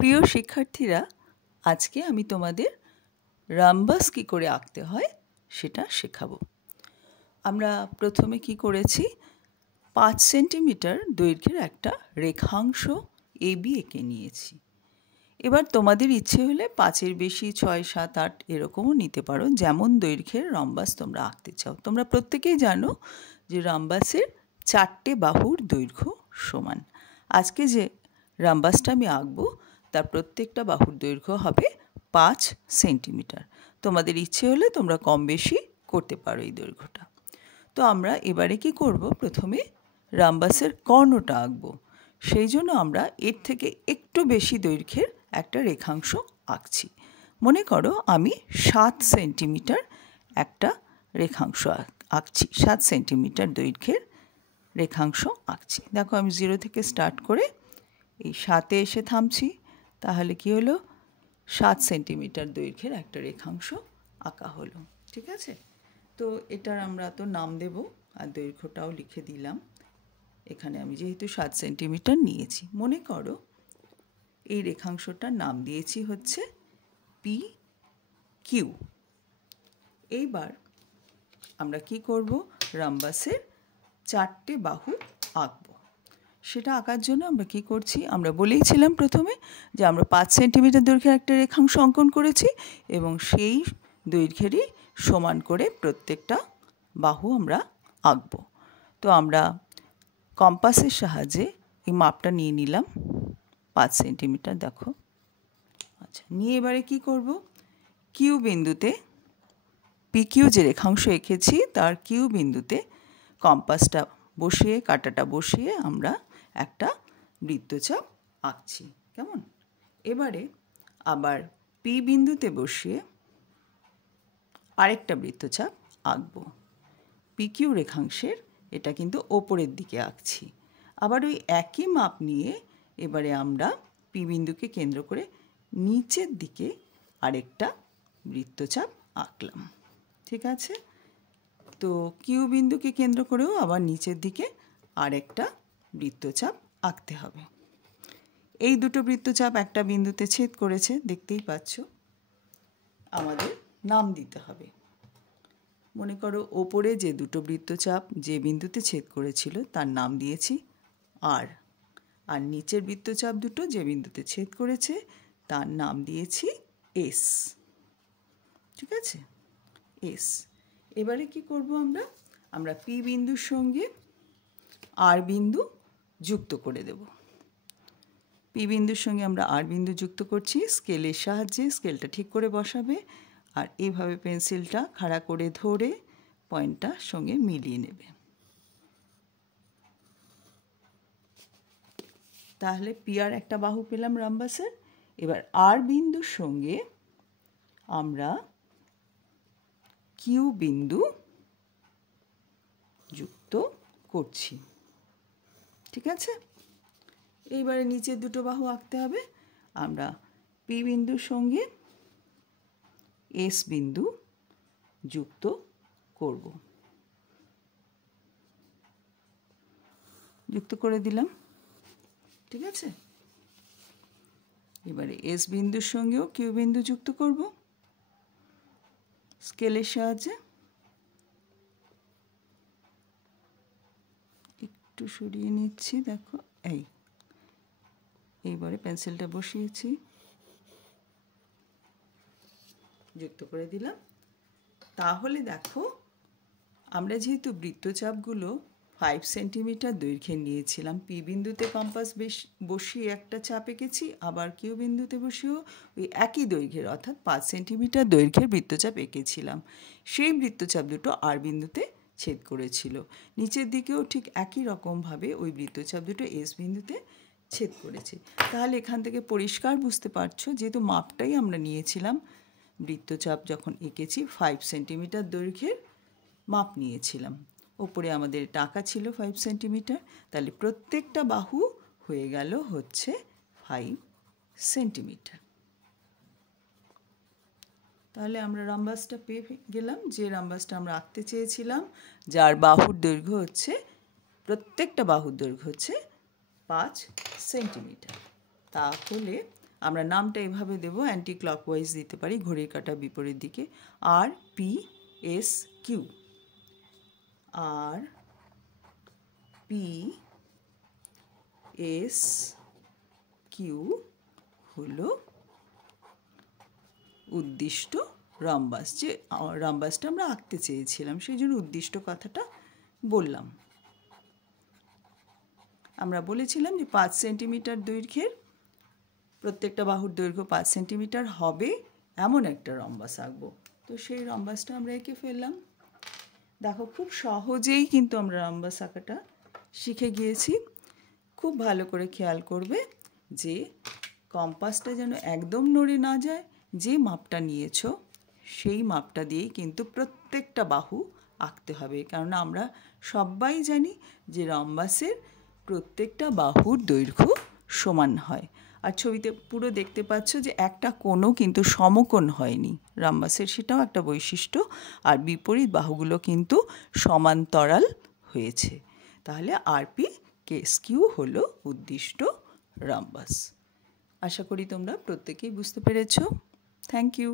প্রিয় শিক্ষার্থীরা, আজকে আমি তোমাদের রাম্বাস কী করে আঁকতে হয় সেটা শেখাবো। আমরা প্রথমে কি করেছি, 5 সেন্টিমিটার দৈর্ঘ্যের একটা রেখাংশ এবি এঁকে নিয়েছি। এবার তোমাদের ইচ্ছে হলে 5-এর বেশি 6, 7, 8 এরকমও নিতে পারো, যেমন দৈর্ঘ্যের রাম্বাস তোমরা আঁকতে চাও। তোমরা প্রত্যেকেই জানো যে রাম্বাসের 4টে বাহুর দৈর্ঘ্য সমান। আজকে যে রাম্বাসটা আমি আঁকবো তার প্রত্যেকটা বাহুর দৈর্ঘ্য হবে 5 সেন্টিমিটার। তোমাদের ইচ্ছে হলে তোমরা কম বেশি করতে পারো এই দৈর্ঘ্যটা। তো আমরা এবারে কি করব, প্রথমে রাম্বাসের কর্ণটা আঁকবো। সেই জন্য আমরা এর থেকে একটু বেশি দৈর্ঘ্যের একটা রেখাংশ আঁকছি। মনে করো আমি 7 সেন্টিমিটার একটা রেখাংশ আঁকছি, 7 সেন্টিমিটার দৈর্ঘ্যের রেখাংশ আঁকছি। দেখো আমি 0 থেকে স্টার্ট করে এই 7-এ এসে থামছি। তাহলে কি হলো, 7 সেন্টিমিটার দৈর্ঘ্যের একটা রেখাংশ আঁকা হলো। ঠিক আছে, তো এটার আমরা তো নাম দেব আর দৈর্ঘ্যটাও লিখে দিলাম। এখানে আমি যেহেতু 7 সেন্টিমিটার নিয়েছি, মনে করো এই রেখাংশটার নাম দিয়েছি হচ্ছে পি কিউ। এইবার আমরা কি করব, রাম্বাসের 4টে বাহু আঁকবো। সেটা আঁকার জন্য আমরা কি করছি, আমরা বলেইছিলাম প্রথমে যে আমরা 5 সেন্টিমিটার দৈর্ঘ্যের একটা রেখাংশ অঙ্কন করেছি এবং সেই দৈর্ঘ্যেরই সমান করে প্রত্যেকটা বাহু আমরা আঁকবো। তো আমরা কম্পাসের সাহায্যে এই মাপটা নিয়ে নিলাম 5 সেন্টিমিটার। দেখো, আচ্ছা, নিয়ে এবারে কি করব, কিউ বিন্দুতে, পি কিউ যে রেখাংশ এঁকেছি তার কিউ বিন্দুতে কম্পাসটা বসিয়ে, কাঁটাটা বসিয়ে আমরা একটা বৃত্তচাপ আঁকছি। কেমন? এবারে আবার পি বিন্দুতে বসিয়ে আরেকটা বৃত্তচাপ আঁকবো। পি কিউ রেখাংশের এটা কিন্তু ওপরের দিকে আঁকছি। আবার ওই একই মাপ নিয়ে এবারে আমরা পি বিন্দুকে কেন্দ্র করে নিচের দিকে আরেকটা বৃত্তচাপ আঁকলাম। ঠিক আছে, তো কিউ বিন্দুকে কেন্দ্র করেও আবার নিচের দিকে আরেকটা বৃত্তচাপ আঁকতে হবে। এই দুটো বৃত্তচাপ একটা বিন্দুতে ছেদ করেছে, দেখতেই পাচ্ছ। আমাদের নাম দিতে হবে। মনে করো ওপরে যে দুটো বৃত্তচাপ যে বিন্দুতে ছেদ করেছিল তার নাম দিয়েছি আর, আর নিচের বৃত্তচাপ দুটো যে বিন্দুতে ছেদ করেছে তার নাম দিয়েছি এস। ঠিক আছে, এস। এবারে কি করব, আমরা পি বিন্দুর সঙ্গে আর বিন্দু যুক্ত করে দেব। পি বিন্দুর সঙ্গে আমরা আর বিন্দু যুক্ত করছি স্কেলের সাহায্যে। স্কেলটা ঠিক করে বসাবে আর এইভাবে পেন্সিলটা খাড়া করে ধরে পয়েন্টটার সঙ্গে মিলিয়ে নেবে। তাহলে পি আর একটা বাহু পেলাম রাম্বাসের। এবার আর বিন্দুর সঙ্গে আমরা কিউ বিন্দু যুক্ত করছি। ঠিক আছে, এইবারে নিচের দুটো বাহু আঁকতে হবে। আমরা পি বিন্দুর সঙ্গে এস বিন্দু যুক্ত করব। যুক্ত করে দিলাম। ঠিক আছে, এবারে এস বিন্দুর সঙ্গেও কিউ বিন্দু যুক্ত করব স্কেলের সাহায্যে। একটু সরিয়ে নিচ্ছি, দেখো এইবারে পেন্সিলটা বসিয়েছি, যুক্ত করে দিলাম। তাহলে দেখো, আমরা যেহেতু বৃত্তচাপগুলো 5 সেন্টিমিটার দৈর্ঘ্যে নিয়েছিলাম, পি বিন্দুতে কম্পাস বসিয়ে একটা চাপ এঁকেছি, আবার কিউ বিন্দুতে বসিয়েও ওই একই দৈর্ঘ্যের অর্থাৎ 5 সেন্টিমিটার দৈর্ঘ্যের বৃত্তচাপ এঁকেছিলাম। সেই বৃত্তচাপ দুটো আর বিন্দুতে ছেদ করেছিল। নিচের দিকেও ঠিক একই রকমভাবে ওই বৃত্তচাপ দুটো এস বিন্দুতে ছেদ করেছে। তাহলে এখান থেকে পরিষ্কার বুঝতে পারছো, যেহেতু মাপটাই আমরা নিয়েছিলাম, বৃত্তচাপ যখন এঁকেছি 5 সেন্টিমিটার দৈর্ঘ্যের মাপ নিয়েছিলাম। ওপরে আমাদের টাকা ছিল 5 সেন্টিমিটার, তাহলে প্রত্যেকটা বাহু হয়ে গেল হচ্ছে 5 সেন্টিমিটার। তাহলে আমরা রাম্বাসটা পেয়ে গেলাম, যে রাম্বাসটা আমরা আঁকতে চেয়েছিলাম, যার বাহুর দৈর্ঘ্য হচ্ছে, প্রত্যেকটা বাহুর দৈর্ঘ্য হচ্ছে 5 সেন্টিমিটার। তাহলে আমরা নামটা এভাবে দেব, অ্যান্টি ক্লকওয়াইজ দিতে পারি, ঘড়ির কাঁটা বিপরীত দিকে। RPSQ, RPSQ হলো উদ্দিষ্ট রম্বাস, যে রম্বাসটা আমরা আঁকতে চেয়েছিলাম, সেই জন্য উদ্দিষ্ট কথাটা বললাম। আমরা বলেছিলাম যে 5 সেন্টিমিটার দৈর্ঘ্যের, প্রত্যেকটা বাহুর দৈর্ঘ্য 5 সেন্টিমিটার হবে এমন একটা রম্বাস আঁকবো। তো সেই রম্বাসটা আমরা এঁকে ফেললাম। দেখো খুব সহজেই কিন্তু আমরা রম্বাস আঁকাটা শিখে গিয়েছি। খুব ভালো করে খেয়াল করবে যে কম্পাসটা যেন একদম নড়ে না যায়। যে মাপটা নিয়েছো সেই মাপটা দিয়েই কিন্তু প্রত্যেকটা বাহু আঁকতে হবে, কারণ আমরা সবাই জানি যে রম্বাসের প্রত্যেকটা বাহুর দৈর্ঘ্য সমান হয়। আর ছবিতে পুরো দেখতে পাচ্ছ যে একটা কোণও কিন্তু সমকোণ হয়নি রম্বাসের, সেটাও একটা বৈশিষ্ট্য। আর বিপরীত বাহুগুলো কিন্তু সমান্তরাল হয়েছে। তাহলে RPSQ হলো উদ্দিষ্ট রম্বাস। আশা করি তোমরা প্রত্যেকেই বুঝতে পেরেছো। Thank you.